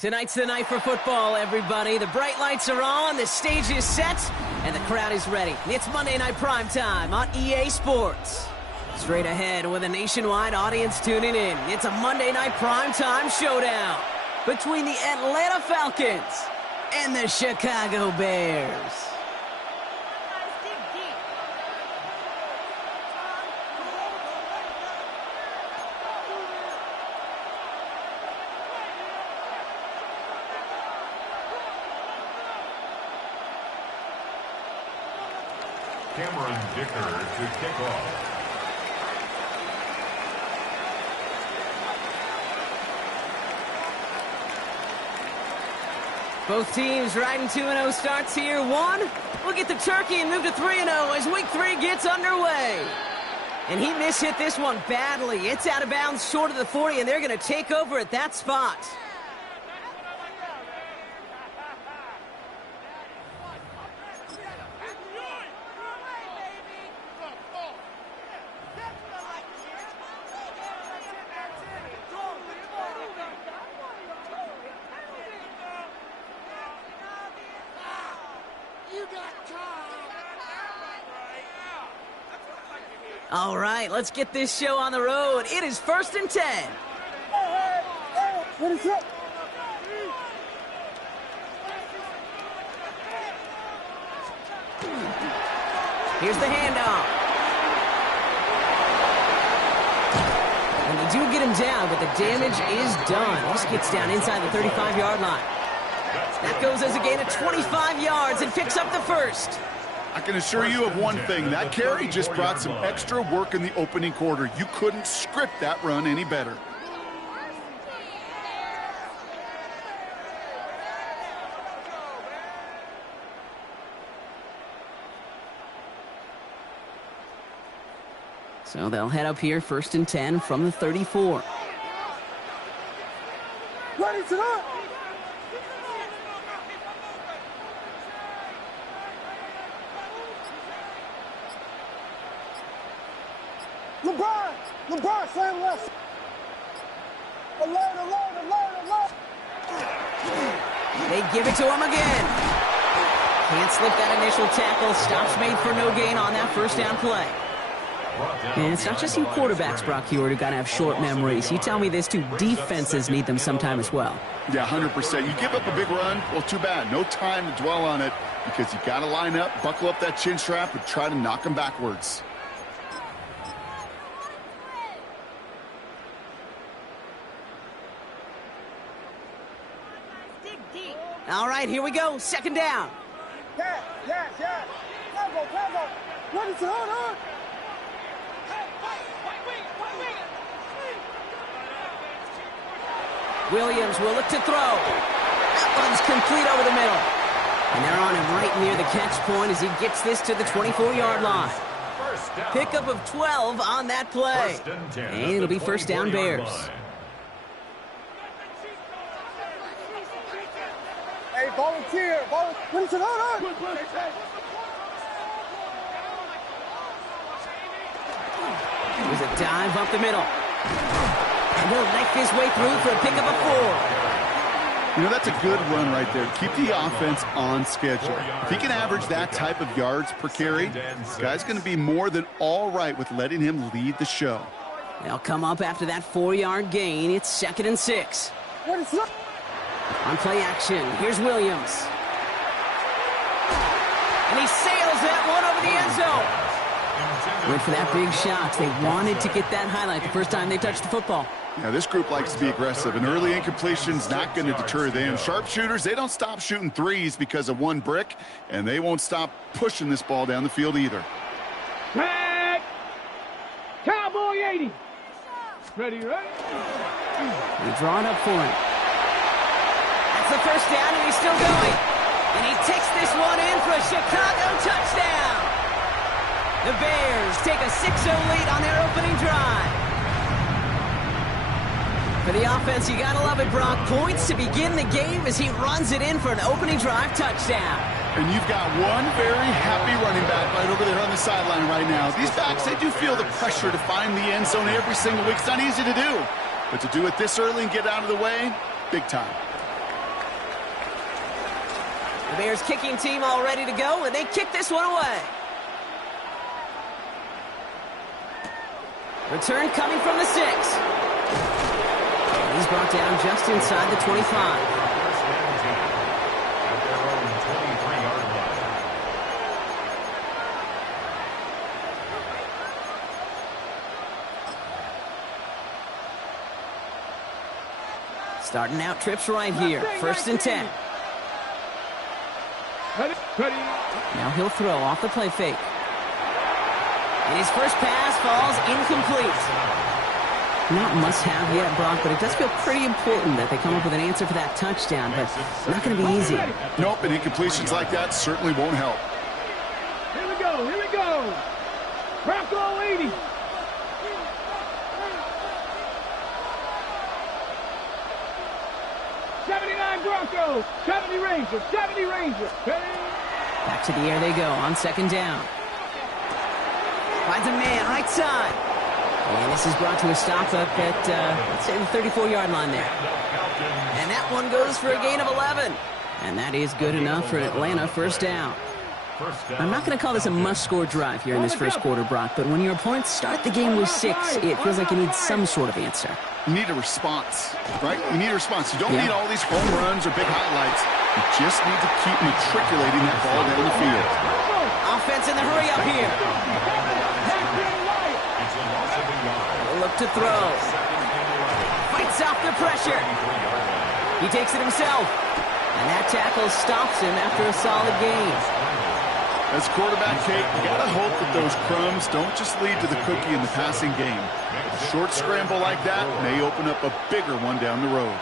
Tonight's the night for football, everybody. The bright lights are on, the stage is set, and the crowd is ready. It's Monday Night Primetime on EA Sports. Straight ahead with a nationwide audience tuning in, it's a Monday Night Primetime showdown between the Atlanta Falcons and the Chicago Bears. Dicker to kick off. Both teams riding 2-0 starts here. We'll get the turkey and move to 3-0 as week 3 gets underway. And he mishit this one badly. It's out of bounds short of the 40, and they're going to take over at that spot. All right, let's get this show on the road. It is 1st and 10. What is up? Here's the handoff. And they do get him down, but the damage is done. This gets down inside the 35-yard line. That goes as a gain of 25 yards and picks up the first. I can assure you of one thing. That carry just brought some extra work in the opening quarter. You couldn't script that run any better. So they'll head up here 1st and 10 from the 34. Ready to go. LeBron, slam left. Alert. They give it to him again. Can't slip that initial tackle. Stops made for no gain on that first down play. And it's not just you quarterbacks, Brock Huard, who got to have short memories. You tell me this too, defenses need them sometime as well. Yeah, 100%. You give up a big run, well, too bad. No time to dwell on it because you got to line up, buckle up that chin strap, and try to knock them backwards. All right, here we go. 2nd down. Yes. Tango. Ready to hold on. Williams will look to throw. That one's complete over the middle. And they're on him right near the catch point as he gets this to the 24-yard line. Pickup of 12 on that play. And it'll be 1st down Bears. Hey, volunteer. Ready to hold on. There's a dive up the middle. And he'll knife his way through for a pickup of 4. You know, that's a good run right there. Keep the offense on schedule. If he can average that type of yards per carry, this guy's going to be more than all right with letting him lead the show. They'll come up after that 4-yard gain. It's 2nd and 6. On play action, here's Williams. And he sails that one over the end zone. Went for that big shot. They wanted to get that highlight the first time they touched the football. Now, this group likes to be aggressive. An early incompletion's not going to deter them. Sharpshooters, they don't stop shooting threes because of one brick, and they won't stop pushing this ball down the field either. Tag! Cowboy 80. Ready? They draw it up for him. That's the first down, and he's still going. And he takes this one in for a Chicago touchdown. The Bears take a 6-0 lead on their opening drive. For the offense, you gotta love it, Brock. Points to begin the game as he runs it in for an opening drive touchdown. And you've got one very happy running back right over there on the sideline right now. These backs, they do feel the pressure to find the end zone every single week. It's not easy to do. But to do it this early and get out of the way, big time. The Bears kicking team all ready to go, and they kick this one away. Return coming from the 6. He's brought down just inside the 25. Starting out trips right here. 1st and 10. Now he'll throw off the play fake. And his first pass falls incomplete. Not must-have yet, Brock, but it does feel pretty important that they come up with an answer for that touchdown, but not going to be easy. Nope, and incompletions like that certainly won't help. Here we go, here we go. Bronco 80. Bronco, 70 Ranger, 70 Ranger. Back to the air they go on 2nd down. Finds a man right side. And this is brought to a stop up at, let's say, the 34-yard line there. And that one goes for a gain of 11. And that is good enough for an Atlanta 1st down. I'm not going to call this a must-score drive here in this 1st quarter, Brock, but when your opponents start the game with 6, it feels like you need some sort of answer. You need a response, right? You need a response. You don't need all these home runs or big highlights. You just need to keep matriculating that ball down the field. Offense in the hurry up here. Look to throw. Fights off the pressure. He takes it himself. And that tackle stops him after a solid gain. As quarterback, Kate, you got to hope that those crumbs don't just lead to the cookie in the passing game. A short scramble like that may open up a bigger one down the road.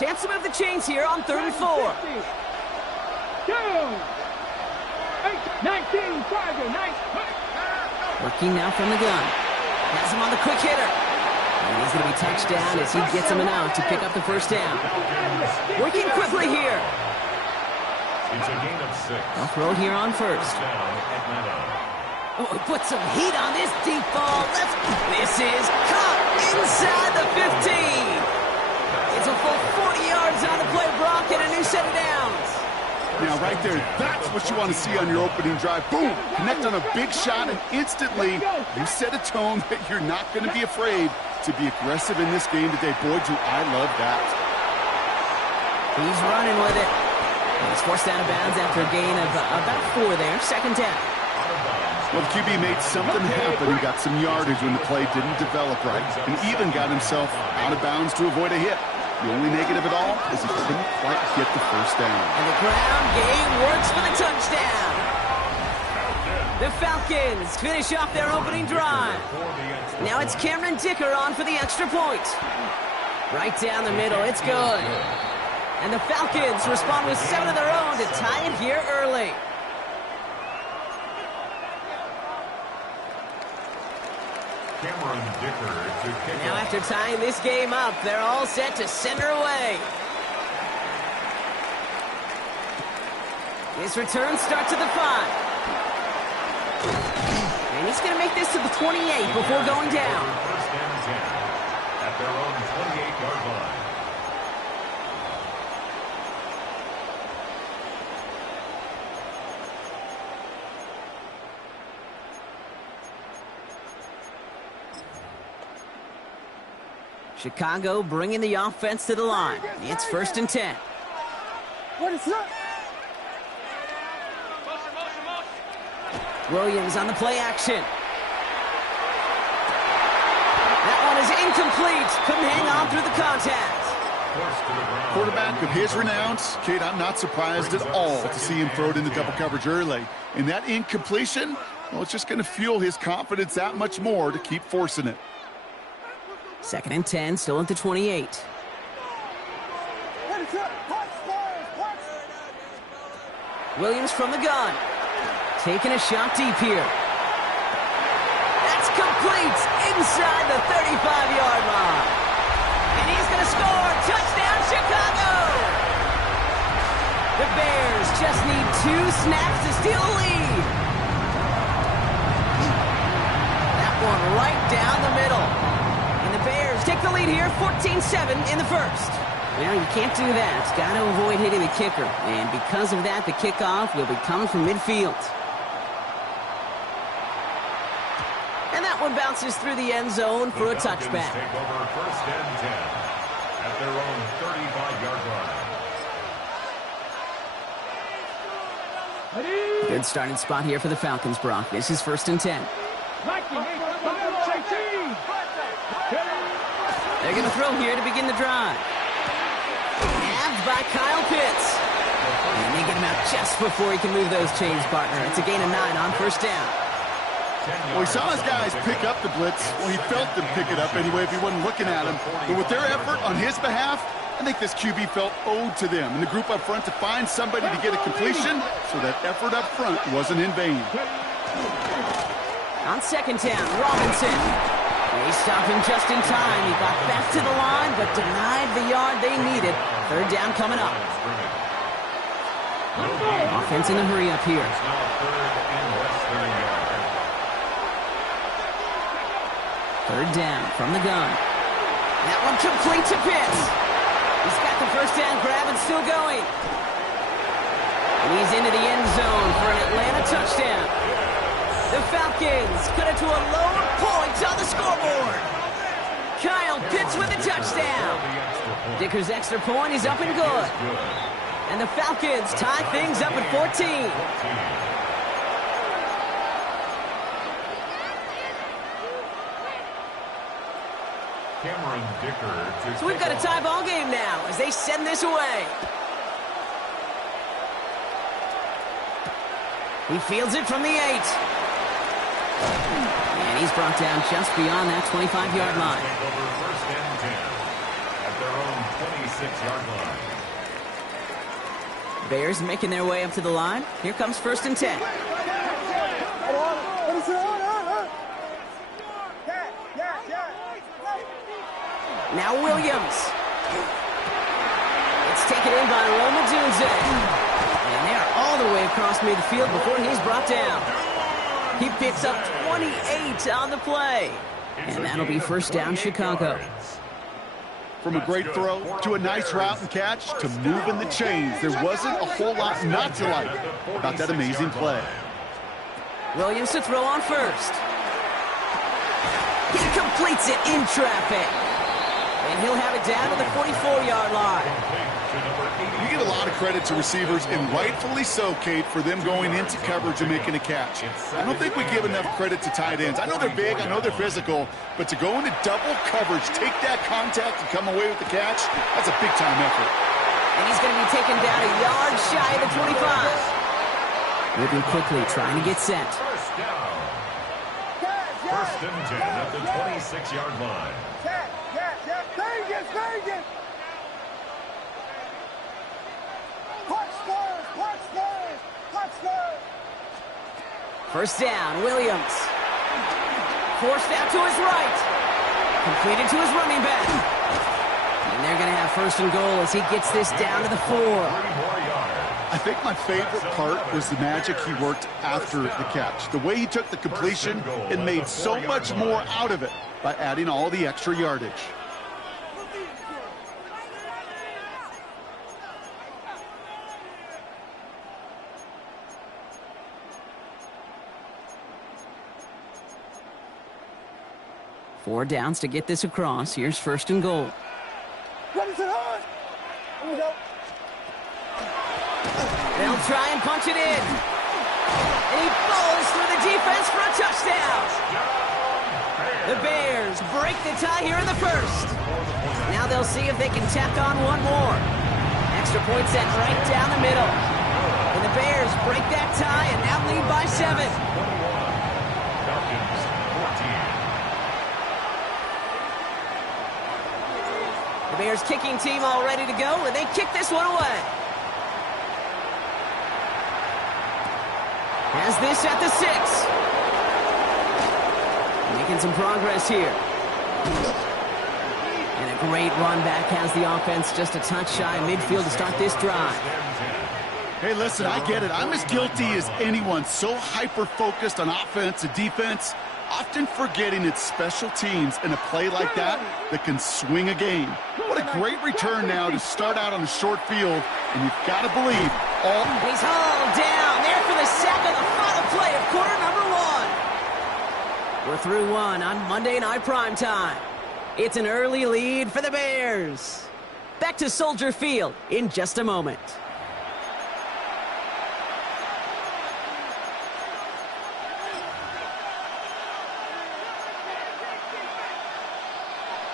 Chance to move the chains here on 3rd and 4. 19, Tiger, 19. Working now from the gun. Has him on the quick hitter. And he's going to be touched down as he gets him an out to pick up the 1st down. Working quickly here. It's a gain of 6. They'll throw here on 1st. Oh, put some heat on this deep ball. This is caught inside the 15. It's a full 40 yards on the play, Brock, and a new set of downs. Now, right there, that's what you want to see on your opening drive. Boom! Connect on a big shot, and instantly you set a tone that you're not going to be afraid to be aggressive in this game today. Boy, do I love that. He's running with it. He's forced out of bounds after a gain of about 4 there. 2nd down. Well, the QB made something happen and got some yardage when the play didn't develop right, and even got himself out of bounds to avoid a hit. The only negative at all is he couldn't quite get the 1st down. And the ground game works for the touchdown. The Falcons finish off their opening drive. Now it's Cameron Dicker on for the extra point. Right down the middle, it's good. And the Falcons respond with 7 of their own to tie it here early. Cameron Dicker to kick Now off. after tying this game up, they're all set to send her away. His return starts at the 5. And he's going to make this to the 28 before going down. 1st and 10 at their own 28-yard line. Chicago bringing the offense to the line. It's 1st and 10. What is that? Williams on the play action. That one is incomplete. Couldn't hang on through the contact. Quarterback of his renounce, Kate, I'm not surprised at all to see him throw it into double coverage early. And that incompletion, well, it's just going to fuel his confidence that much more to keep forcing it. 2nd and 10, still at the 28. Williams from the gun. Taking a shot deep here. That's complete inside the 35-yard line. And he's going to score. Touchdown, Chicago! The Bears just need 2 snaps to steal a lead. That one right down the middle. And the Bears Bears take the lead here, 14-7 in the first. Well, you can't do that. Got to avoid hitting the kicker. And because of that, the kickoff will be coming from midfield. And that one bounces through the end zone for a touchback. Take over first and 10 at their own 35-yard line. Good starting spot here for the Falcons, Brock. This is first and 10. They're going to throw here to begin the drive. Nabbed by Kyle Pitts. And they get him out just before he can move those chains, partner. It's a gain of 9 on first down. Well, he saw his guys pick up the blitz. Well, he felt them pick it up anyway if he wasn't looking at him. But with their effort on his behalf, I think this QB felt owed to them and the group up front to find somebody to get a completion, so that effort up front wasn't in vain. On second down, Robinson. They stop him just in time. He got back to the line, but denied the yard they needed. Third down coming up. Offense in a hurry up here. Third down from the gun. That one complete to Pitts. He's got the first down grab and still going. And he's into the end zone for an Atlanta touchdown. The Falcons cut it to a lower point on the scoreboard. Kyle Pitts with a touchdown. Dicker's extra point is up and good. And the Falcons tie things up at 14. So we've got a tie ball game now as they send this away. He fields it from the 8. And he's brought down just beyond that 25-yard line. First and 10 at their own 26-yard line. Bears making their way up to the line. Here comes first and 10. Now Williams. It's taken in by Roma Dunze. And they are all the way across midfield before he's brought down. He picks up 28 on the play. And that'll be first down, Chicago. From a great throw to a nice route and catch to moving the chains, there wasn't a whole lot not to like about that amazing play. Williams to throw on first. He completes it in traffic. And he'll have it down to the 44-yard line. You get a lot of credit to receivers, and rightfully so, Kate, for them going into coverage and making a catch. I don't think we give enough credit to tight ends. I know they're big, I know they're physical, but to go into double coverage, take that contact and come away with the catch, that's a big-time effort. And he's going to be taken down a yard shy of the 25. Moving quickly, trying to get set. First down. First and 10 at the 26-yard line. First down, Williams. Forced out to his right. Completed to his running back. And they're going to have first and goal as he gets this down to the 4. I think my favorite part was the magic he worked after the catch. The way he took the completion and made so much more out of it by adding all the extra yardage. Four downs to get this across. Here's first and goal. They'll try and punch it in. And he falls through the defense for a touchdown. The Bears break the tie here in the first. Now they'll see if they can tack on one more. Extra point set right down the middle. And the Bears break that tie and now lead by 7. The Bears kicking team all ready to go, and they kick this one away. Has this at the 6. Making some progress here. And a great run back has the offense just a touch shy of midfield to start this drive. Hey, listen, I get it. I'm as guilty as anyone. So hyper-focused on offense and defense. often forgetting it's special teams in a play like that that can swing a game. What a great return now to start out on a short field, and you've got to believe all... He's hauled down there for the sack on the final play of quarter number 1. We're through one on Monday Night Primetime. It's an early lead for the Bears. Back to Soldier Field in just a moment.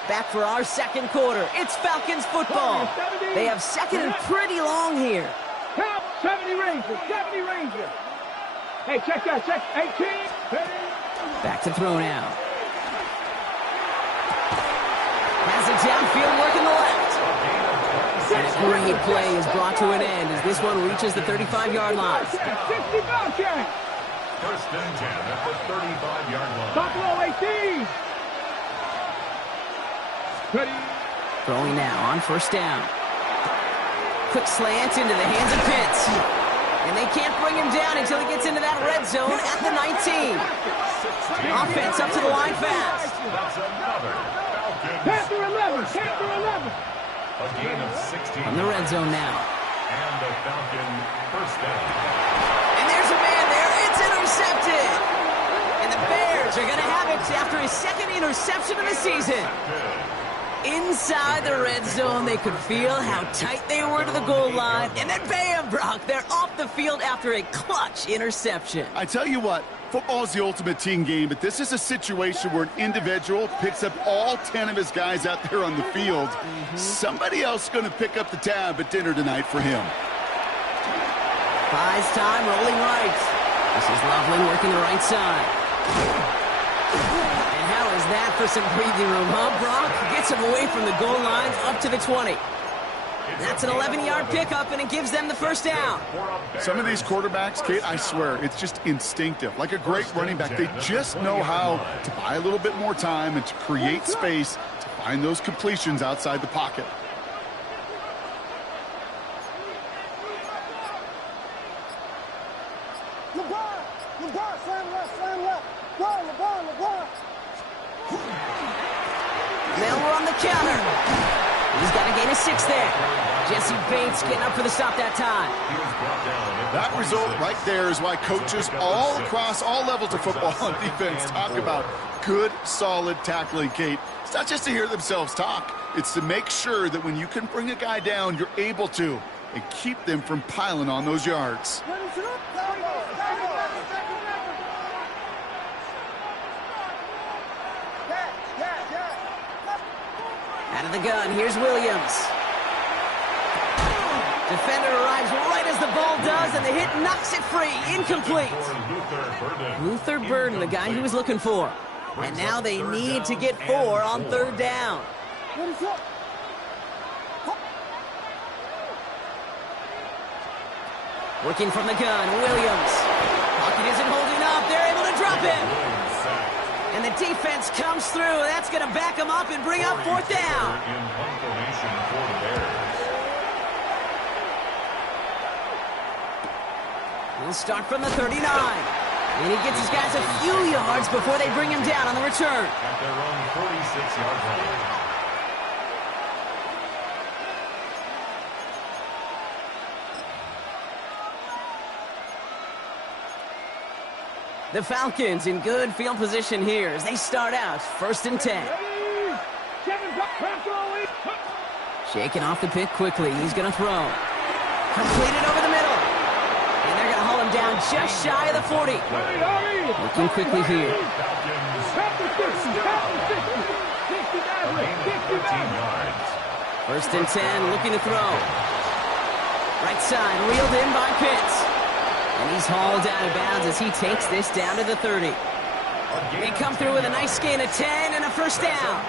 Back for our second quarter. It's Falcons football. They have second and pretty long here. Count 70 Rangers, 70 Rangers. Hey, check that, check 18. Back to throw now. Has it downfield, working the left. And a great play is brought to an end as this one reaches the 35-yard line. 60 Bobcats. First and 10 at the 35-yard line. Buffalo 18. Ready. Throwing now on first down. Quick slant into the hands of Pitts. And they can't bring him down until he gets into that red zone at the 19. Offense up to the line fast. That's another Falcons. Panther 11, Panther 11. A gain of 16. From the red zone now. And a Falcon first down. And there's a man there. It's intercepted. And the Bears are going to have it after his second interception of the season. Inside the red zone, they could feel how tight they were to the goal line. And then bam, Brock, they're off the field after a clutch interception. I tell you what, football is the ultimate team game, but this is a situation where an individual picks up all 10 of his guys out there on the field. Somebody else is going to pick up the tab at dinner tonight for him. Buys time, rolling right. This is Loveland working the right side. And how is that for some breathing room, huh, Brock? Gets him away from the goal lines up to the 20. That's an 11-yard pickup, and it gives them the first down. Some of these quarterbacks, Kate, I swear, it's just instinctive. Like a great running back, they just know how to buy a little bit more time and to create space to find those completions outside the pocket. LeBron, slam left. LeBron. Now we're on the counter. He's got a gain of 6 there. Jesse Bates getting up for the stop that time. That result right there is why coaches all across all levels of football and defense talk about good, solid tackling, Kate. It's not just to hear themselves talk. It's to make sure that when you can bring a guy down, you're able to, and keep them from piling on those yards. Out of the gun, here's Williams. Defender arrives right as the ball does, and the hit knocks it free. Incomplete. Luther Burden, the guy he was looking for. And now they need to get 4 on third down. Working from the gun, Williams. Pocket isn't holding up. They're able to drop it. And the defense comes through. That's going to back them up and bring up fourth down. We'll start from the 39. And he gets his guys a few yards before they bring him down on the return. At their own 46-yard line. The Falcons in good field position here as they start out first and 10. Shaking off the pick quickly. He's going to throw. Completed over the middle. And they're going to haul him down just shy of the 40. Looking quickly here. First and 10, looking to throw. Right side, reeled in by Pitts. And he's hauled out of bounds as he takes this down to the 30. They come through with a nice gain of 10 and a first down.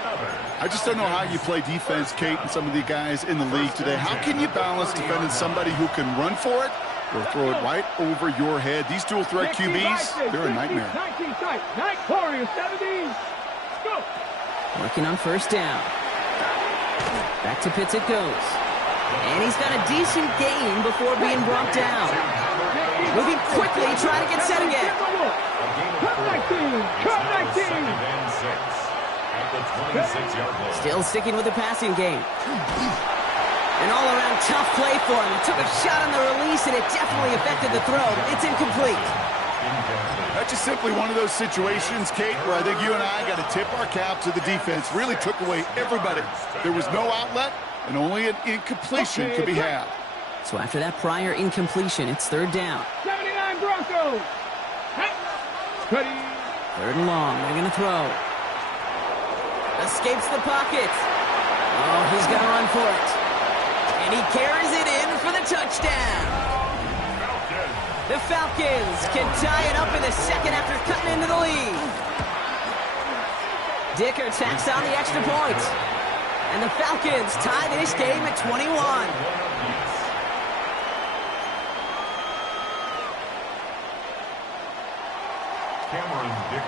I just don't know how you play defense, Kate, and some of the guys in the league today. How can you balance defending somebody who can run for it or throw it right over your head? These dual threat QBs, they're a nightmare. Working on first down. Back to Pitts it goes. And he's got a decent gain before being brought down. Moving quickly, trying to get set again. Cut 19. Cut 19. Second and 6 at the 26-yard line. Still sticking with the passing game. An all-around tough play for him. He took a shot on the release, and it definitely affected the throw. It's incomplete. That's just simply one of those situations, Kate, where I think you and I got to tip our cap to the defense. Really took away everybody. There was no outlet, and only an incompletion could be had. So after that prior incompletion, it's third down. 79 Broncos. Ready. Third and long. They're going to throw. Escapes the pocket. Oh, he's going to run for it. And he carries it in for the touchdown. The Falcons can tie it up in the second after cutting into the lead. Dicker tacks on the extra point. And the Falcons tie this game at 21.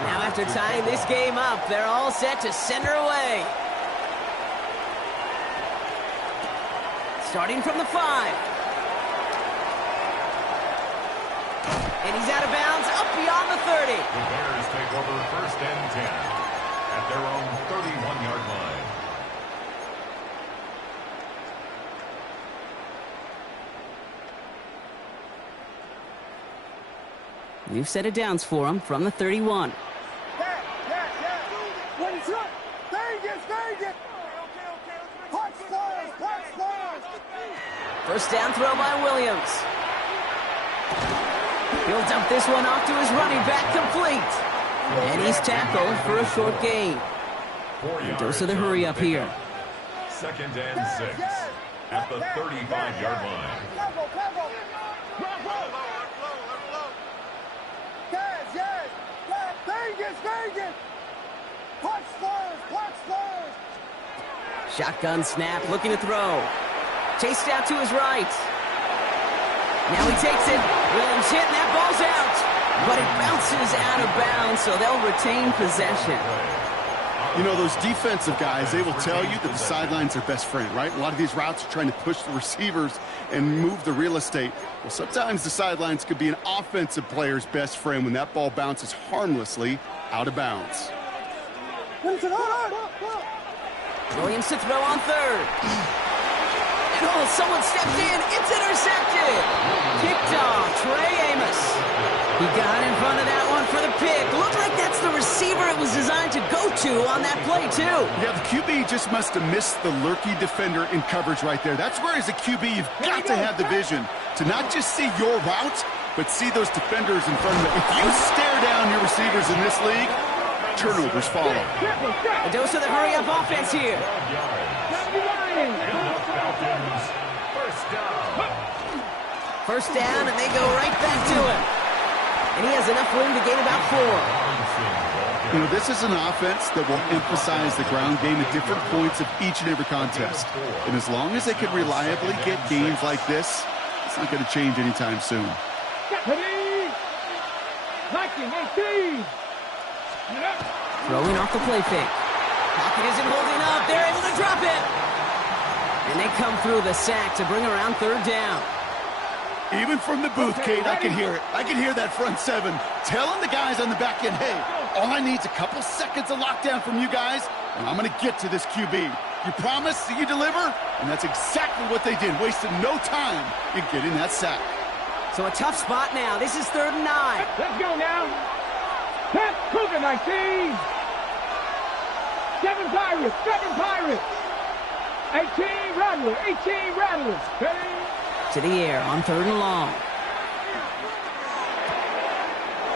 Now after tying this game up, they're all set to send her away. Starting from the 5. And he's out of bounds, up beyond the 30. The Bears take over first and 10 at their own 31-yard line. New set of downs for him from the 31. First down throw by Williams. He'll dump this one off to his running back, complete. And he's tackled for a short gain. Dose of the hurry up here. Second and 6 at the 35-yard line. Shotgun snap, looking to throw. Chased out to his right. Now he takes it. Williams hit, and that ball's out. But it bounces out of bounds, so they'll retain possession. You know, those defensive guys, they will tell you that the sidelines are best friend, right? A lot of these routes are trying to push the receivers and move the real estate. Well, sometimes the sidelines could be an offensive player's best friend when that ball bounces harmlessly out of bounds. Williams to throw on third. And oh, someone stepped in. It's intercepted. Picked off Trey Amos. He got in front of that one for the pick. Looked like that's the receiver it was designed to go to on that play, too. Yeah, the QB just must have missed the lurky defender in coverage right there. That's where, as a QB, you've got to have the vision to not just see your route, but see those defenders in front of you. If you stare down your receivers in this league, turnovers follow. A dose of the hurry-up offense here. First down, and they go right back to him. And he has enough room to gain about 4. You know, this is an offense that will emphasize the ground game at different points of each and every contest. And as long as they can reliably get games like this, it's not going to change anytime soon. Throwing off the play fake. Pocket isn't holding up. They're able to drop it. And they come through the sack to bring around third down. Even from the booth, Kate, I can hear it. I can hear that front 7 telling the guys on the back end, hey, all I need is a couple seconds of lockdown from you guys, and I'm going to get to this QB. You promise that you deliver? And that's exactly what they did, wasted no time in getting that sack. So a tough spot now. This is third and 9. Let's go now. Cougar 19. 7 Pirates. 7 Pirates. 18 Rattlers. 18 Rattlers. Ready? To the air on third and long.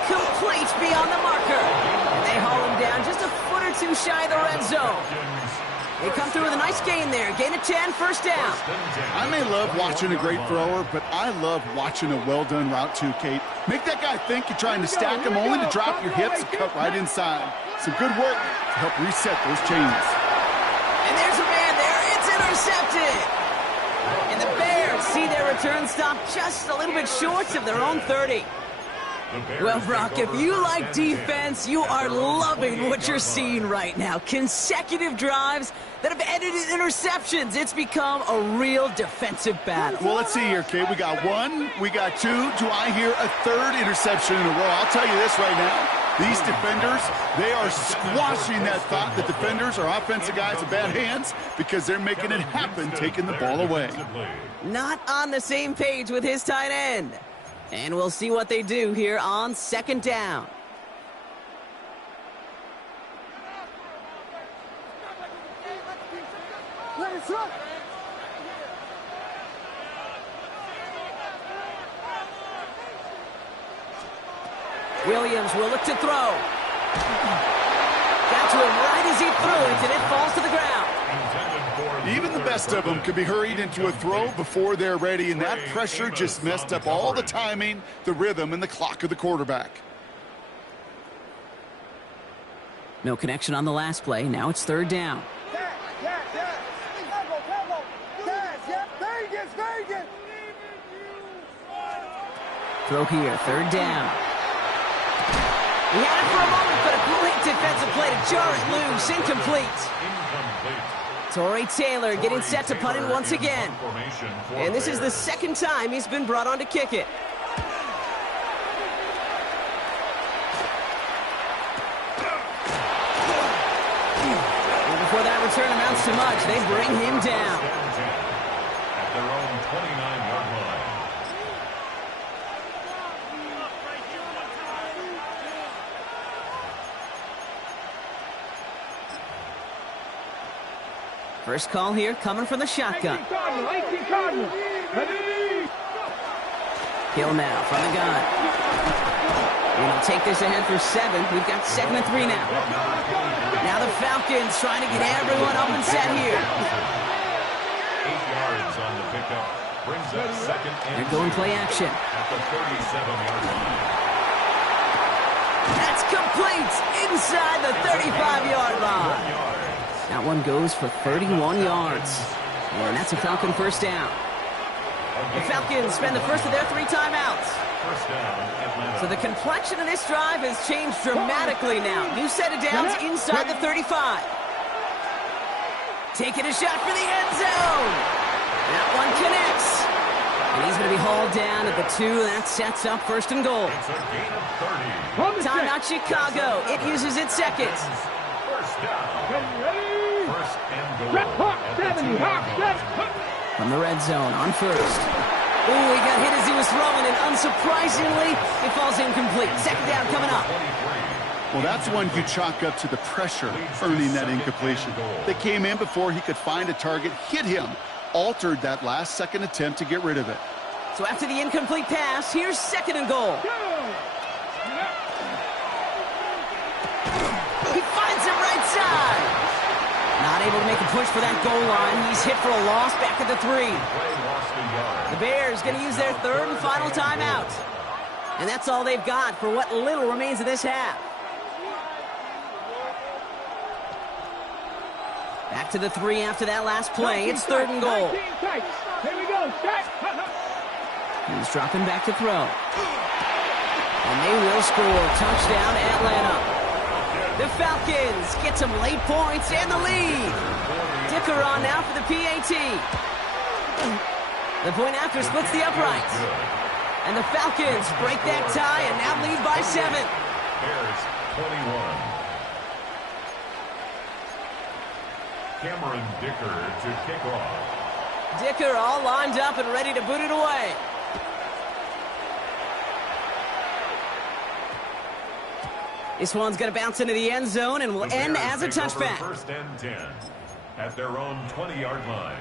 Complete beyond the marker. And they haul him down just a foot or two shy of the red zone. They come through with a nice gain there. Gain of 10, first down. I may love watching a great thrower, but I love watching a well-done route too, Kate. Make that guy think you're trying to stack him only to drop your hips and cut right inside. Some good work to help reset those chains. And there's a man there. It's intercepted. And the Bears see their return stop just a little bit short of their own 30. Well, Brock, if you like defense, you are loving what you're seeing right now. Consecutive drives that have ended in interceptions. It's become a real defensive battle. Well, let's see here, Kate. We got 1, we got 2. Do I hear a 3rd interception in a row? I'll tell you this right now. These defenders, they are squashing that thought. The defenders are offensive guys in bad hands because they're making it happen, taking the ball away. Not on the same page with his tight end. And we'll see what they do here on second down. Williams will look to throw. Got to him right as he threw it, and it falls to the ground. Even the best of them can be hurried into a throw before they're ready, and that pressure just messed up all the timing, the rhythm, and the clock of the quarterback. No connection on the last play. Now it's third down. Throw here, third down. He had it for a moment, but a great defensive play to jar it loose. Incomplete. Torrey Taylor getting set to punt it once again. And this is the second time he's been brought on to kick it. And before that return amounts to much, they bring him down. At their own 29-yard line. First call here coming from the shotgun. Hill now from the gun. And he'll take this ahead for 7. We've got 2nd and 3 now. Now the Falcons trying to get everyone up and set here. 8 yards on the pickup. Brings up 2nd and They're going play action. at the 37-yard line. That's complete inside the 35-yard line. That one goes for 31 yards. And that's a Falcon first down. The Falcons spend the first of their 3 timeouts. First down, Atlanta. So the complexion of this drive has changed dramatically now. New set of downs inside the 35. Taking a shot for the end zone. That one connects. And he's going to be hauled down at the 2. That sets up first and goal. It's a gain of 30. Timeout Chicago. It uses its seconds. First down. First and goal. At the 2-yard line. From the red zone on first. Ooh, he got hit as he was throwing, and unsurprisingly, it falls incomplete. Second down coming up. Well, that's one you chalk up to the pressure earning that incompletion. They came in before he could find a target, hit him, altered that last-second attempt to get rid of it. So after the incomplete pass, here's second and goal. He finds him right side. Not able to make a push for that goal line. He's hit for a loss back at the 3. The Bears going to use their 3rd and final timeout. And that's all they've got for what little remains of this half. Back to the 3 after that last play. It's 3rd and goal. Here we go. He's dropping back to throw. And they will score. Touchdown, Atlanta. The Falcons get some late points and the lead. Dicker on now for the PAT. The point after splits the uprights. And the Falcons break that tie and now lead by 7. Bears 21. Cameron Dicker to kick off. Dicker all lined up and ready to boot it away. This one's going to bounce into the end zone and will end as a touchback. First and 10 at their own 20-yard line.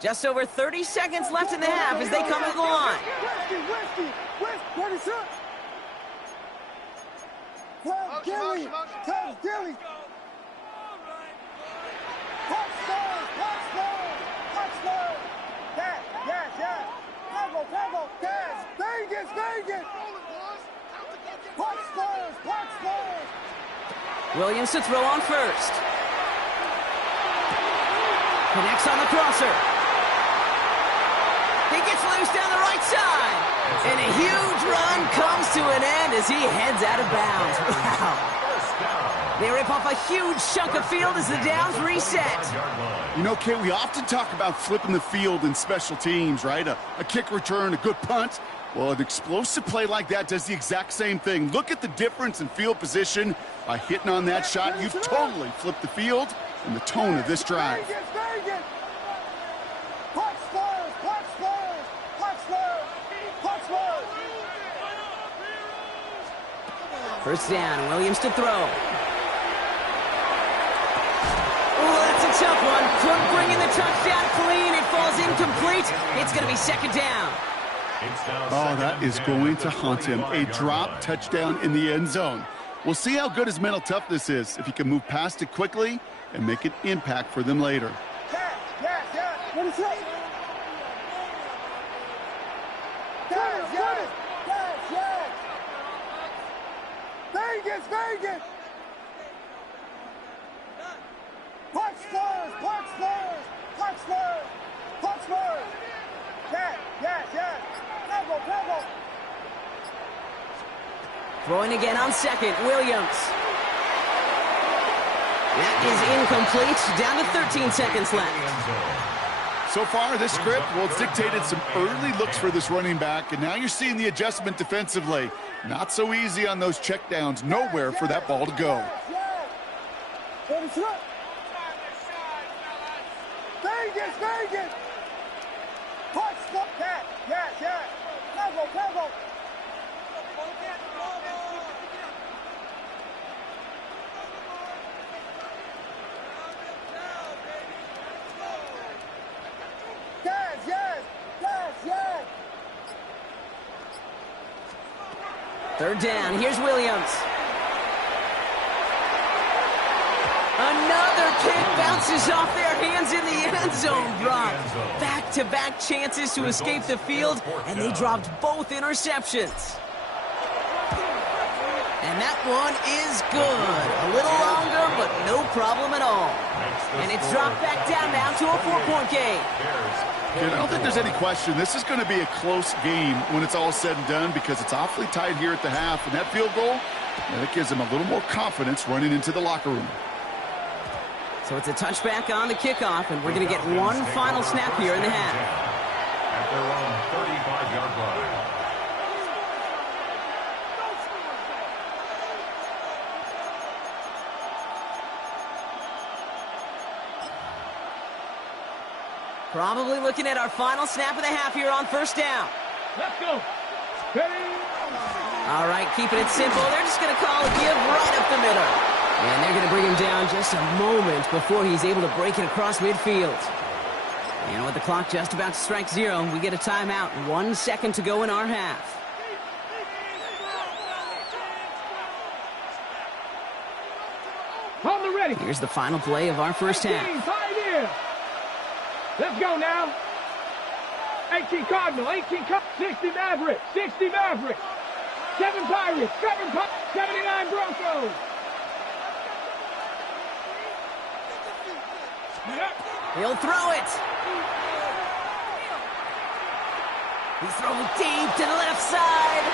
Just over 30 seconds left in the half as they come to the line. Williams to throw on first. Connects on the crosser. He gets loose down the right side. And a huge run comes to an end as he heads out of bounds. Wow. They rip off a huge chunk of field as the downs reset. You know, Kate, we often talk about flipping the field in special teams, right? A kick return, a good punt. Well, an explosive play like that does the exact same thing. Look at the difference in field position. By hitting on that shot, you've totally flipped the field and the tone of this drive. First down, Williams to throw. Oh, that's a tough one. Couldn't bring in the touchdown clean. It falls incomplete. It's going to be second down. Oh, that is going to haunt him. A drop touchdown in the end zone. We'll see how good his mental toughness is if he can move past it quickly and make an impact for them later. What is that? Vegas! Punch Spurs! Yes! Temple! Throwing again on second, Williams. That is incomplete. Down to 13 seconds left. So far, this script, well, it's dictated some early looks for this running back, and now you're seeing the adjustment defensively. Not so easy on those checkdowns. Nowhere for that ball to go. Vegas! Punch stop that! Yes! Temple! Yes! Third down, here's Williams. Another kick bounces off their hands in the end zone. Brock. Back-to-back chances to escape the field, and they dropped both interceptions. And that one is good. A little longer, but no problem at all. And it's dropped back down now to a 4-point game. I don't think there's any question. This is going to be a close game when it's all said and done because it's awfully tight here at the half. And that field goal, that gives them a little more confidence running into the locker room. So it's a touchback on the kickoff, and we're going to get one final snap here in the half. At their own 35-yard line. Probably looking at our final snap of the half here on first down. Let's go! Ready? All right, keeping it simple. They're just going to call a give right up the middle. And they're going to bring him down just a moment before he's able to break it across midfield. And with the clock just about to strike 0, we get a timeout. 1 second to go in our half. Hold the ready. Here's the final play of our first half. Let's go now. 18 Cardinal, 60 Mavericks, 60 Mavericks. 7 Pirates, 79 Broncos. He'll throw it. He's throwing deep to the left side.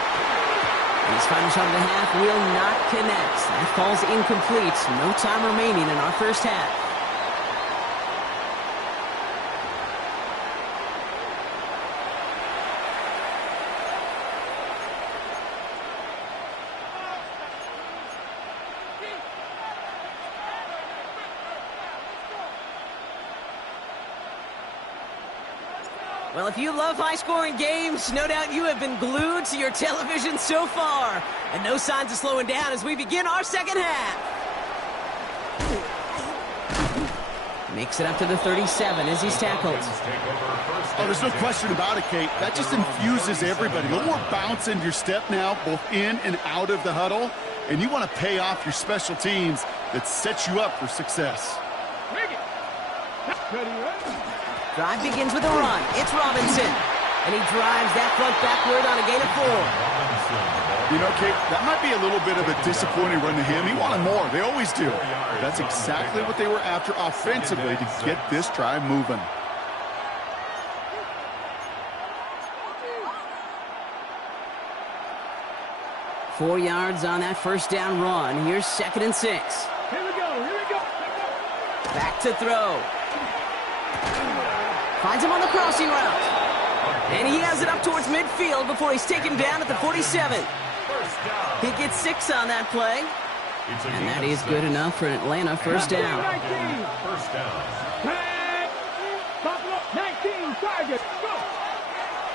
And his final shot of the half will not connect. That falls incomplete. No time remaining in our first half. Well, if you love high-scoring games, no doubt you have been glued to your television so far. And no signs of slowing down as we begin our second half. Makes it up to the 37 as he's tackled. Oh, there's no question about it, Kate. That just infuses everybody. A little more bounce in your step now, both in and out of the huddle. And you want to pay off your special teams that sets you up for success. Drive begins with a run. It's Robinson. And he drives that front backward on a gain of 4. You know, Kate, that might be a little bit of a disappointing run to him. He wanted more. They always do. That's exactly what they were after offensively to get this drive moving. 4 yards on that first down run. Here's 2nd and 6. Here we go. Back to throw. Finds him on the crossing route. And he has it up towards midfield before he's taken down at the 47. He gets 6 on that play. And that is good enough for an Atlanta first down. First down. Buffalo, 19, target. Go.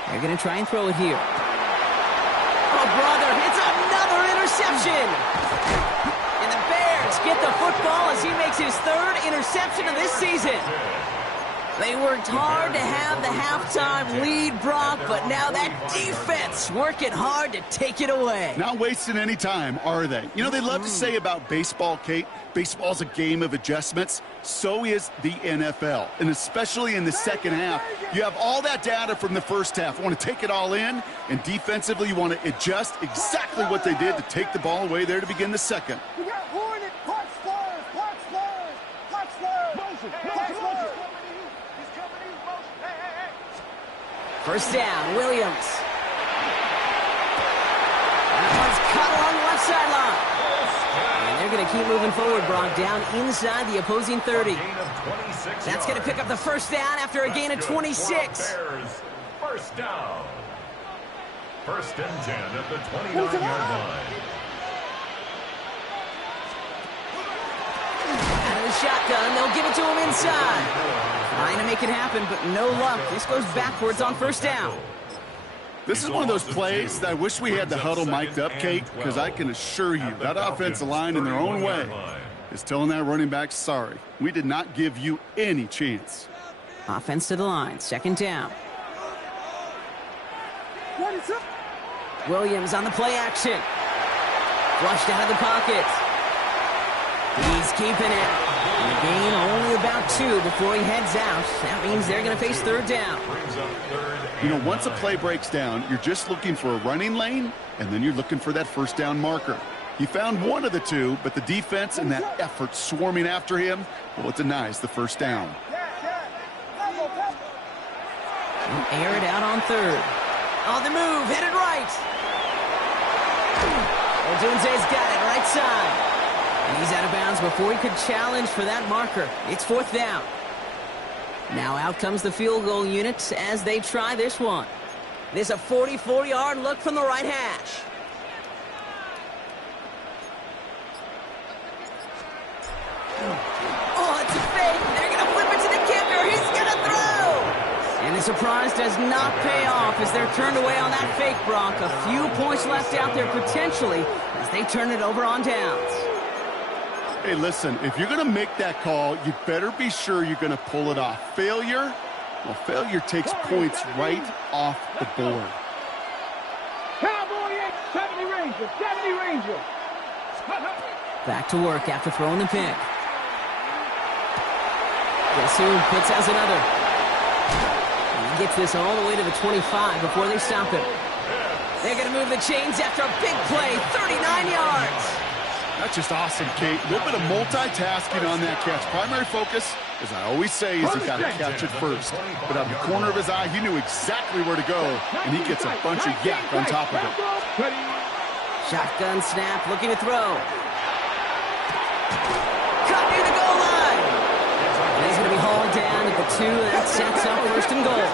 They're going to try and throw it here. Oh, brother, it's another interception. And the Bears get the football as he makes his 3rd interception of this season. They worked hard to have the halftime lead, Brock, but now that defense working hard to take it away. Not wasting any time, are they? You know, they love to say about baseball, Kate, baseball's a game of adjustments. So is the NFL, and especially in the second half. You have all that data from the first half. You want to take it all in, and defensively you want to adjust exactly what they did to take the ball away there to begin the second. We got Hornet, Clark Slurs, Clark Slurs, Clark Slurs, motion, Clark Slurs. First down, Williams. That one's cut along the left sideline. And they're going to keep moving forward, Brock, down inside the opposing 30. That's going to pick up the first down after a gain of 26. First down. 1st and 10 at the 29-yard line. Out of the shotgun, they'll give it to him inside. Trying to make it happen, but no luck. This goes backwards on first down. This is one of those plays that I wish we had the huddle mic'd up, Kate, because I can assure you that offensive line in their own way is telling that running back, sorry, we did not give you any chance. Offense to the line, 2nd down. Williams on the play action. Flushed out of the pocket. He's keeping it. And the gain only about 2 before he heads out. That means they're going to face 3rd down. You know, once a play breaks down, you're just looking for a running lane, and then you're looking for that first down marker. He found one of the 2, but the defense and that effort swarming after him, well, it denies the first down. He'll air it out on 3rd. On the move, headed right. Odunze's got it, right side. And he's out of bounds before he could challenge for that marker. It's 4th down. Now out comes the field goal unit as they try this one. This is a 44-yard look from the right hash. Oh, it's a fake. They're going to flip it to the kicker. He's going to throw. And the surprise does not pay off as they're turned away on that fake, Brock. A few points left out there potentially as they turn it over on downs. Hey, listen, if you're going to make that call, you better be sure you're going to pull it off. Failure takes points right off the board. Cowboy 70 Rangers, 70 Rangers. Back to work after throwing the pick. Guess who? Pitts has another. And he gets this all the way to the 25 before they stop him. They're going to move the chains after a big play, 39 yards. That's just awesome, Kate. A little bit of multitasking on that catch. Primary focus, as I always say, is he got to catch it first. But out of the corner of his eye, he knew exactly where to go, and he gets a bunch of yak on top of it. Shotgun snap, looking to throw. Cut near the goal line. And he's going to be hauled down at the 2. That sets up 1st and goal.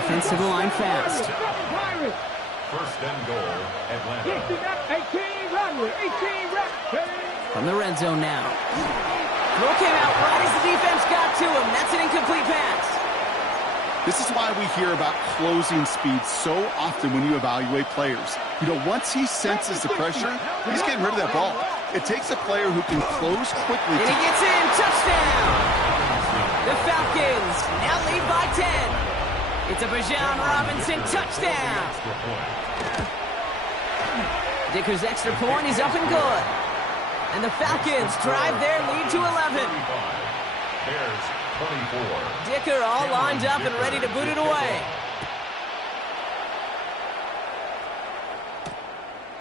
Offense to the line fast. 1st and goal, Atlanta. From the red zone now. Throw came out right as the defense got to him. That's an incomplete pass. This is why we hear about closing speed so often when you evaluate players. You know, once he senses the pressure, he's getting rid of that ball. It takes a player who can close quickly. And he gets in. Touchdown. The Falcons now lead by 10. It's a Bijan Robinson touchdown. Dicker's extra point is up and good. And the Falcons drive their lead to 11. Bears 24. Dicker all lined up and ready to boot it away.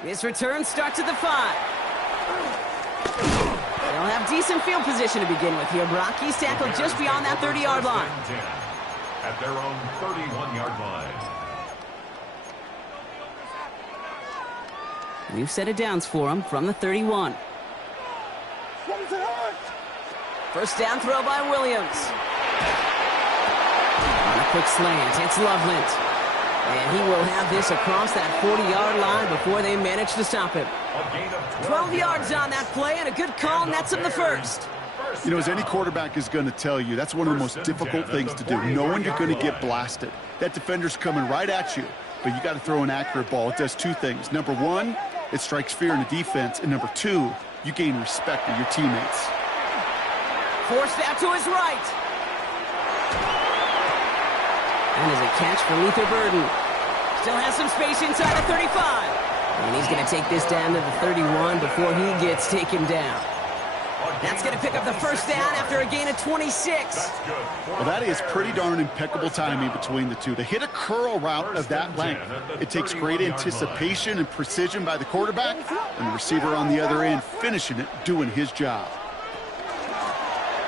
This return starts at the 5. They'll have decent field position to begin with here. Brock, he's tackled just beyond that 30-yard line. At their own 31-yard line. New set of downs for him from the 31. First down throw by Williams. On a quick slant, it's Loveland. And he will have this across that 40-yard line before they manage to stop him. 12 yards on that play, and a good call nets him the first. You know, as any quarterback is going to tell you, that's one of the most difficult things to do, knowing you're going to get blasted. That defender's coming right at you, but you got to throw an accurate ball. It does two things. Number one, it strikes fear in the defense, and number two, you gain respect of your teammates. Forced out to his right. And is a catch for Luther Burden. Still has some space inside the 35. And he's going to take this down to the 31 before he gets taken down. That's going to pick up the first down after a gain of 26. Well, that is pretty darn impeccable timing between the two. To hit a curl route of that length, it takes great anticipation and precision by the quarterback, and the receiver on the other end finishing it, doing his job.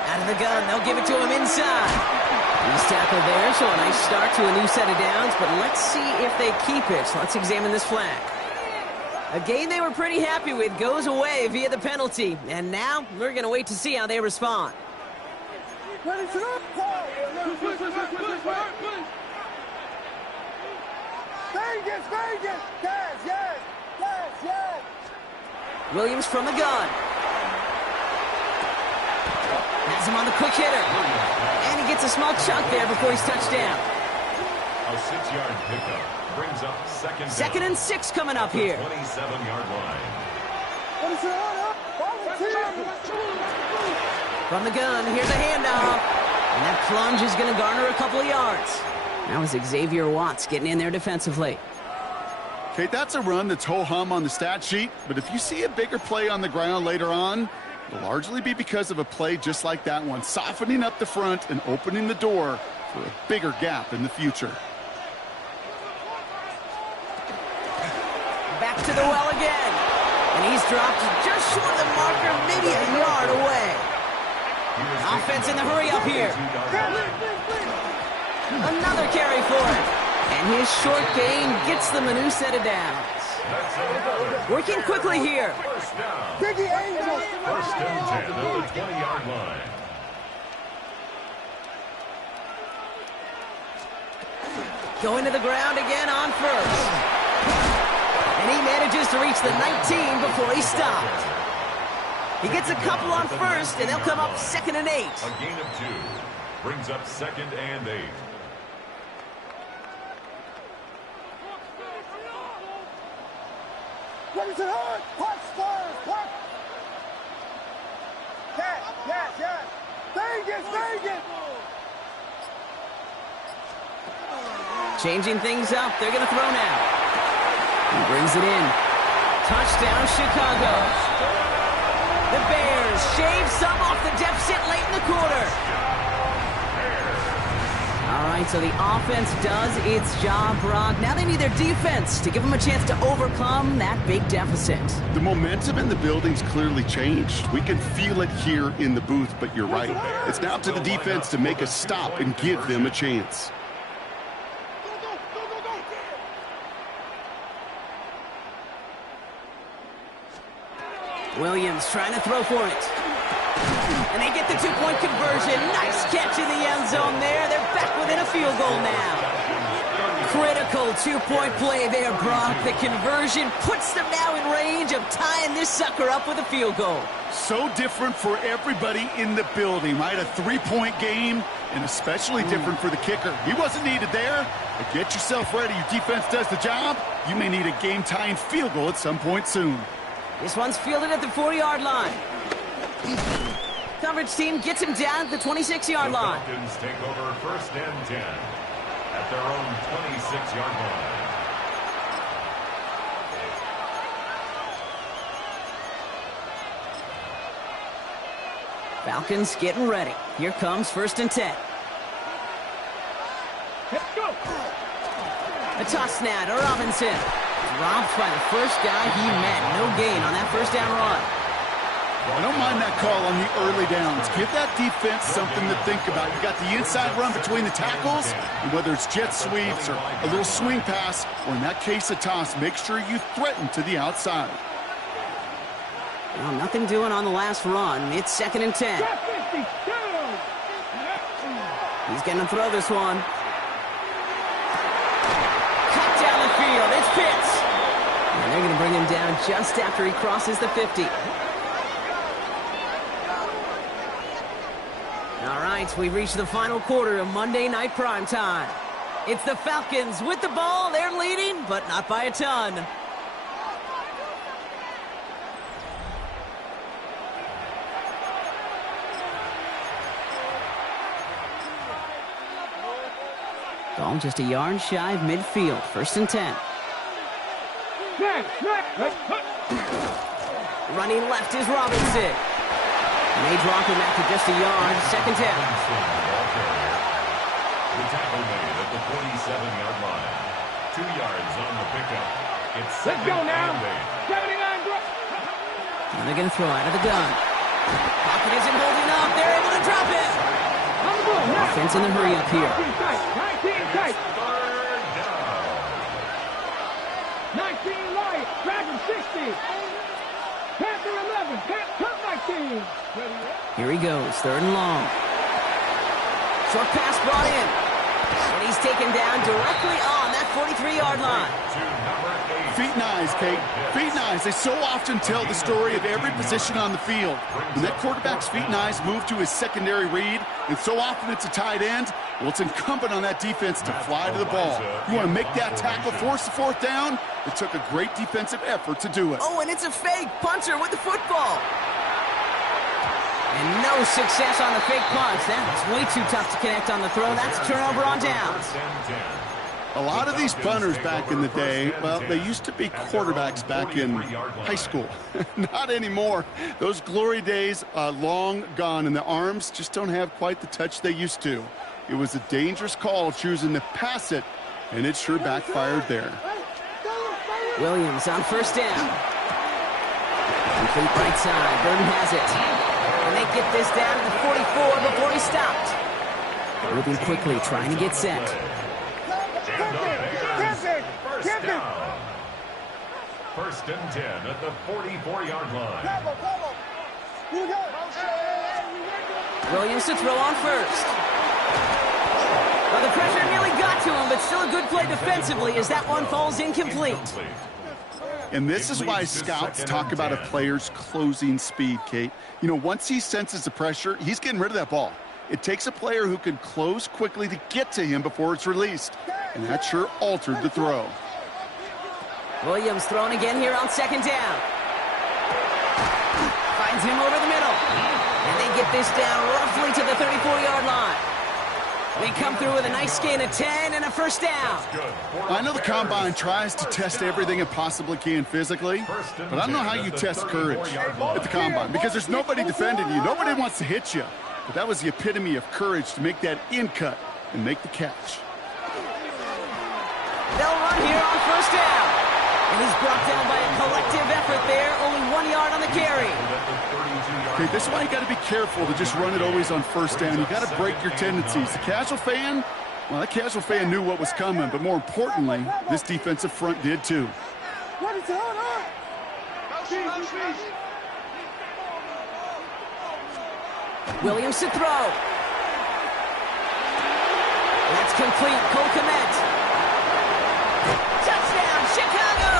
Out of the gun, they'll give it to him inside. He's tackled there, so a nice start to a new set of downs, but let's see if they keep it. So let's examine this flag. A gain they were pretty happy with goes away via the penalty, and now we're going to wait to see how they respond. Williams from the gun. Has him on the quick hitter. And he gets a small chunk there before he's touched down. A 6-yard pickup brings up second and 6 coming up here. 27-yard line. From the gun, here's a handoff. And that plunge is going to garner a couple of yards. That was Xavier Watts getting in there defensively. Okay, that's a run that's ho-hum on the stat sheet, but if you see a bigger play on the ground later on, it'll largely be because of a play just like that one, softening up the front and opening the door for a bigger gap in the future. Back to the well again. And he's dropped just short of the marker, maybe a yard away. Offense in the hurry up here. Another carry for him. And his short gain gets them a new set of downs. Working quickly here. First and 10 at the 20-yard line. Going to the ground again on first. And he manages to reach the 19 before he stopped. He gets a couple on first, and they'll come up 2nd and 8. A gain of 2 brings up 2nd and 8. What is it on? Punch, Spurs, punch. Yes. Vegas. Changing things up. They're going to throw now. He brings it in. Touchdown, Chicago. The Bears shave some off the deficit late in the quarter. All right, so the offense does its job, Brock. Now they need their defense to give them a chance to overcome that big deficit. The momentum in the building's clearly changed. We can feel it here in the booth, but you're right. It's now up to the defense to make a stop and give them a chance. Williams trying to throw for it. And they get the 2-point conversion. Nice catch in the end zone there. They're back within a field goal now. Critical 2-point play there, Brock. The conversion puts them now in range of tying this sucker up with a field goal. So different for everybody in the building, right? A 3-point game, and especially different for the kicker. He wasn't needed there, but get yourself ready. Your defense does the job. You may need a game-tying field goal at some point soon. This one's fielded at the 40-yard line. Coverage team gets him down at the 26-yard line. The Falcons take over 1st and 10 at their own 26-yard line. Falcons getting ready. Here comes 1st and 10. Let's go. A toss now to Robinson. Dropped by the first guy he met. No gain on that first down run. I don't mind that call on the early downs. Give that defense something to think about. You got the inside run between the tackles, and whether it's jet sweeps or a little swing pass, or in that case a toss, make sure you threaten to the outside. Well, nothing doing on the last run. It's 2nd and 10. He's going to throw this one. Cut down the field. It's Pitts. And they're going to bring him down just after he crosses the 50. All right, we've reached the final quarter of Monday Night Primetime. It's the Falcons with the ball. They're leading, but not by a ton. Ball just a yard shy of midfield. 1st and 10. Running left is Robinson. And they drop him after just a yard. 2nd down. The tackle made at the 47-yard line. 2 yards on the pickup. It's Let's go now. 79. And they're going to throw out of the gun. Pocket isn't holding up. They're able to drop it. Offense in the hurry up here. 19 light. Dragon 60. Panther 11. Turn 19. Here he goes. 3rd and long. Short pass brought in. And he's taken down directly on that 43-yard line. Feet and eyes, Kate. Feet and eyes. They so often tell the story of every position on the field. When that quarterback's feet and eyes move to his secondary read, and so often it's a tight end, well, it's incumbent on that defense to fly to the ball. You want to make that tackle, force the 4th down? It took a great defensive effort to do it. Oh, and it's a fake. Punter with the football. And no success on the fake punch. That's way too tough to connect on the throw. That's a turnover on downs. A lot of these punters back in the day, well, they used to be quarterbacks back in high school. Not anymore. Those glory days are long gone, and the arms just don't have quite the touch they used to. It was a dangerous call choosing to pass it, and it sure backfired there. Williams on 1st down. Complete right side. Burton has it. And they get this down to the 44 before he stopped. Moving quickly, trying to get set. First down. 1st and 10 at the 44-yard line. Williams to throw on 1st. Well, the pressure nearly got to him, but still a good play defensively as that one falls incomplete. And this is why scouts talk about a player's closing speed, Kate. You know, once he senses the pressure, he's getting rid of that ball. It takes a player who can close quickly to get to him before it's released. And that sure altered the throw. Williams throwing again here on 2nd down. Finds him over the middle. And they get this down roughly to the 34-yard line. They come through with a nice gain of 10 and a 1st down. I know the Combine tries to test everything it possibly can physically, but I don't know how you test courage at the Combine, because there's nobody defending you. Nobody wants to hit you. But that was the epitome of courage to make that in cut and make the catch. They'll run here on 1st down. And he's brought down by a collective effort there. Only 1 yard on the carry. Okay, this is why you got to be careful to just run it always on 1st down. You got to break your tendencies. The casual fan, well, that casual fan knew what was coming, but more importantly, this defensive front did too. Williams to throw. That's complete. Cole Kmet. Touchdown, Chicago!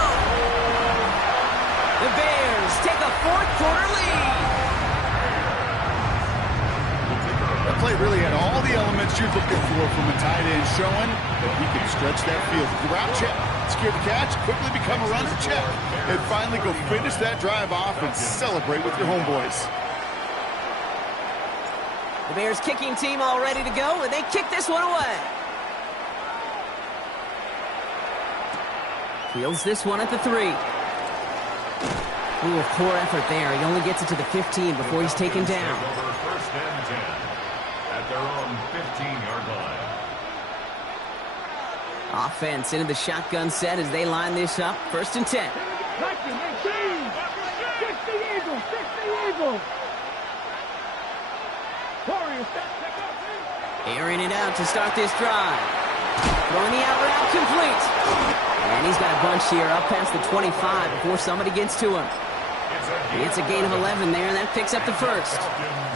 The Bears take a 4th quarter lead. That play really had all the elements you're looking for from a tight end, showing that he can stretch that field. Route check, secure the catch, quickly become a runner, check, and finally go finish that drive off and celebrate with your homeboys. The Bears kicking team all ready to go, and they kick this one away. Fields this one at the 3. Ooh, poor effort there. He only gets it to the 15 before he's taken down. 1st and 10 at their own 15-yard line. Offense into the shotgun set as they line this up. 1st and 10. evil. Airing it out to start this drive. Throwing the out route complete. And he's got a bunch here up past the 25 before somebody gets to him. It's a gain of 11 there, and that picks up the first.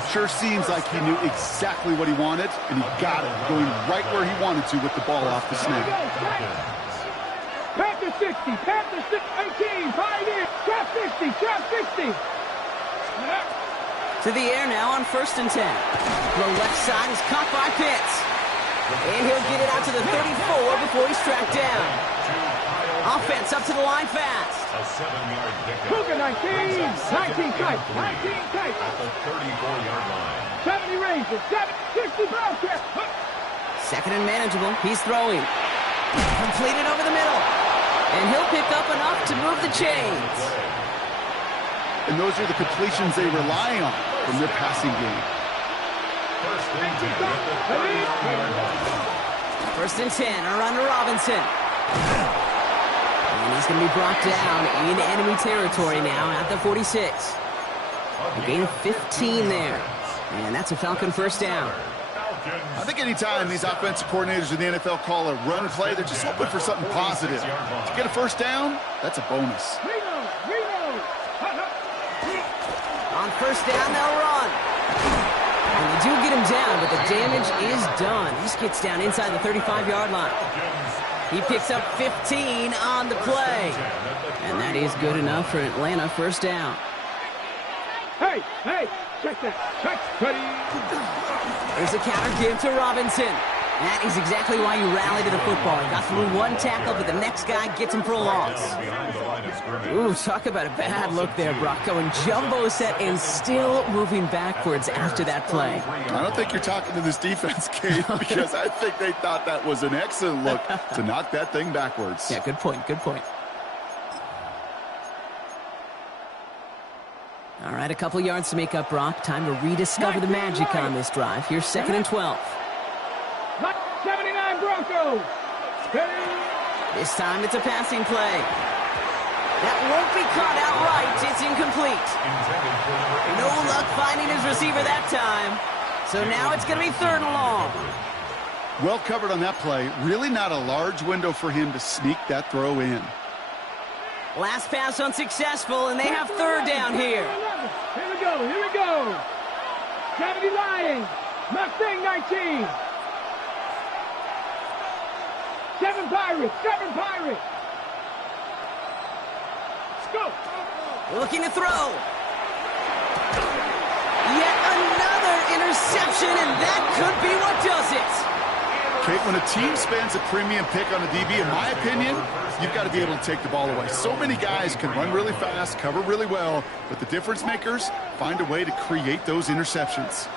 Sure seems like he knew exactly what he wanted, and he got it, going right where he wanted to with the ball off the snap. Panther 60, Panther 18, Pioneer, trap 60, trap 60. To the air now on 1st and 10. The left side is caught by Pitts. And he'll get it out to the 34 before he's tracked down. Offense up to the line fast. A 7-yard pickup. Cougar 19 tight, 19 tight. At the 34-yard line. 70 Rangers, 60 Bobcats. 2nd and manageable. He's throwing. Completed over the middle. And he'll pick up enough to move the chains. And those are the completions they rely on from their passing game. First and 10 at the 30-yard line. 1st and 10, around to Robinson. And he's going to be brought down in enemy territory now at the 46. A gain of 15 there. And that's a Falcon first down. I think anytime these offensive coordinators in the NFL call a run play, they're just hoping for something positive. To get a first down, that's a bonus. On 1st down, they'll run. And they do get him down, but the damage is done. This gets down inside the 35-yard line. He picks up 15 on the play. And that is good enough for Atlanta 1st down. Hey, check that. Check. There's a counter give to Robinson. That is exactly why you rally to the football. He got through one tackle, but the next guy gets him for a loss. Ooh, talk about a bad look there, Brock. Going jumbo set and still moving backwards after that play. I don't think you're talking to this defense, Kate, because I think they thought that was an excellent look to knock that thing backwards. Yeah, good point, good point. All right, a couple yards to make up, Brock. Time to rediscover the magic on this drive. Here's 2nd and 12. 79 Broncos. This time it's a passing play. That won't be caught outright. It's incomplete. No luck finding his receiver that time. So now it's going to be 3rd and long. Well covered on that play. Really not a large window for him to sneak that throw in. Last pass unsuccessful, and they have 3rd down here. Here we go. 70 Lions. Mustang 19. 7 Pirates. Let's go. Looking to throw. Yet another interception, and that could be what does it. Kate, when a team spends a premium pick on a DB, in my opinion, you've got to be able to take the ball away. So many guys can run really fast, cover really well, but the difference makers find a way to create those interceptions.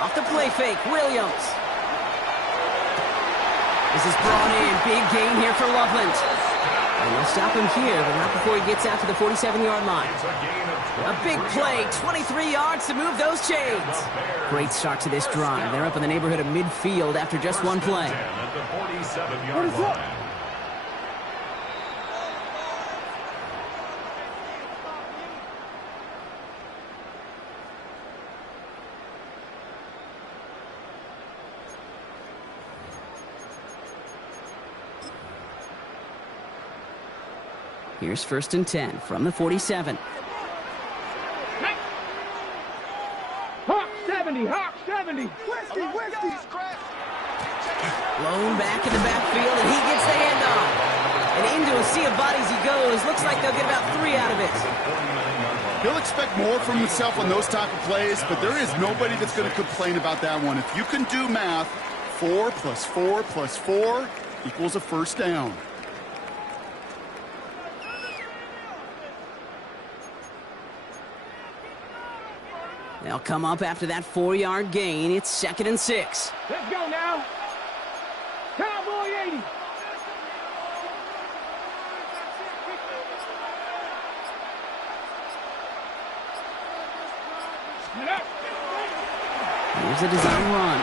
Off the play fake, Williams. This is brought in. Big gain here for Loveland. And they'll stop him here, but not before he gets out to the 47-yard line. A big play, 23 yards to move those chains. Great start to this drive. They're up in the neighborhood of midfield after just one play. At the 47-yard line. Here's 1st and 10 from the 47. Hawk 70. Whiskey. Blown back in the backfield, and he gets the handoff. And into a sea of bodies he goes. Looks like they'll get about 3 out of it. He'll expect more from himself on those type of plays, but there is nobody that's going to complain about that one. If you can do math, 4 plus 4 plus 4 equals a 1st down. They'll come up after that 4-yard gain. It's 2nd and 6. Let's go now. Cowboy 80. Here's a design run.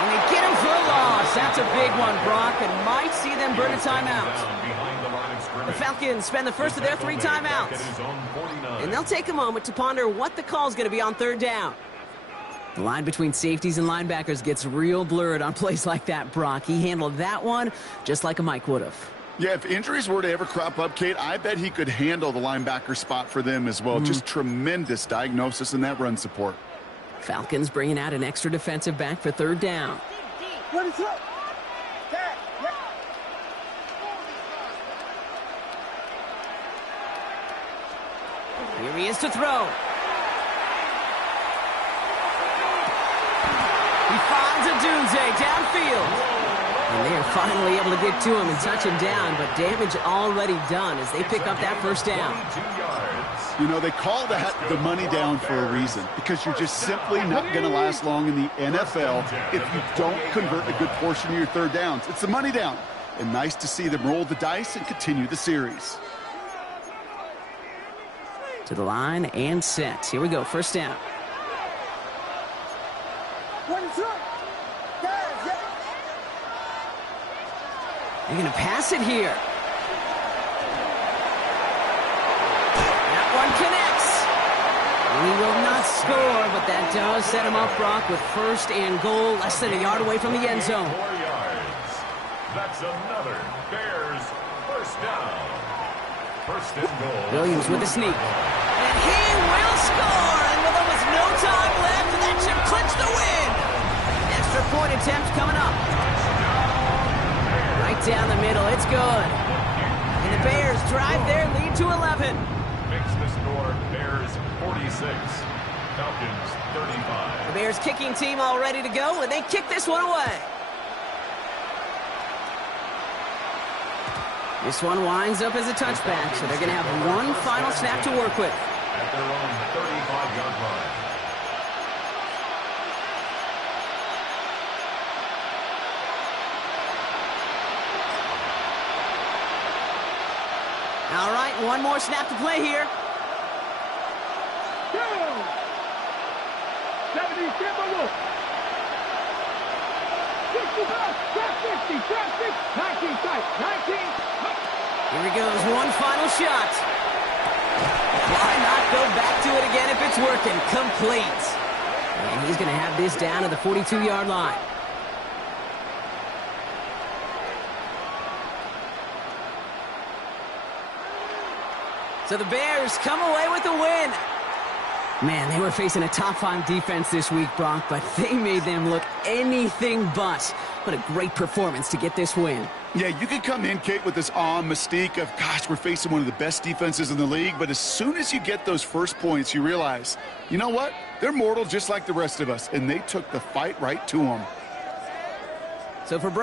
And they get him for a loss. That's a big one, Brock, and might see them burn a timeout. The Falcons spend the first of their 3 timeouts. And they'll take a moment to ponder what the call is going to be on 3rd down. The line between safeties and linebackers gets real blurred on plays like that, Brock. He handled that one just like a Mike would have. Yeah, if injuries were to ever crop up, Kate, I bet he could handle the linebacker spot for them as well. Just tremendous diagnosis in that run support. Falcons bringing out an extra defensive back for 3rd down. What is up? Here he is to throw. He finds a Dunze downfield. And they are finally able to get to him and touch him down, but damage already done as they pick up that 1st down. You know, they call that the money down for a reason, because you're just simply not going to last long in the NFL if you don't convert a good portion of your 3rd downs. It's the money down. And nice to see them roll the dice and continue the series. To the line and set. Here we go, 1st down. They're going to pass it here. That one connects. He will not score, but that does set him up, Brock, with 1st and goal, less than a yard away from the end zone. 4 yards. That's another Bears 1st down. 1st and goal. Williams with a sneak. And he will score! And with almost no time left, that should clinch the win! Extra point attempt coming up. Right down the middle, it's good. And the Bears drive their lead to 11. Makes the score Bears 46, Falcons 35. The Bears kicking team all ready to go, and they kick this one away. This one winds up as a touchback, so they're going to have one final snap to work with. At their own 35-yard line. All right, one more snap to play here. 70, Ecampbell. 65, drop 50, drop 50, 19 tight, 19. Here he goes, one final shot. Why not go back to it again if it's working? Complete. And he's going to have this down to the 42-yard line. So the Bears come away with a win. Man, they were facing a top-5 defense this week, Brock, but they made them look anything but. What a great performance to get this win. Yeah, you could come in, Kate, with this awe and mystique of, gosh, we're facing one of the best defenses in the league, but as soon as you get those first points, you realize, you know what? They're mortal just like the rest of us, and they took the fight right to them. So for Brock,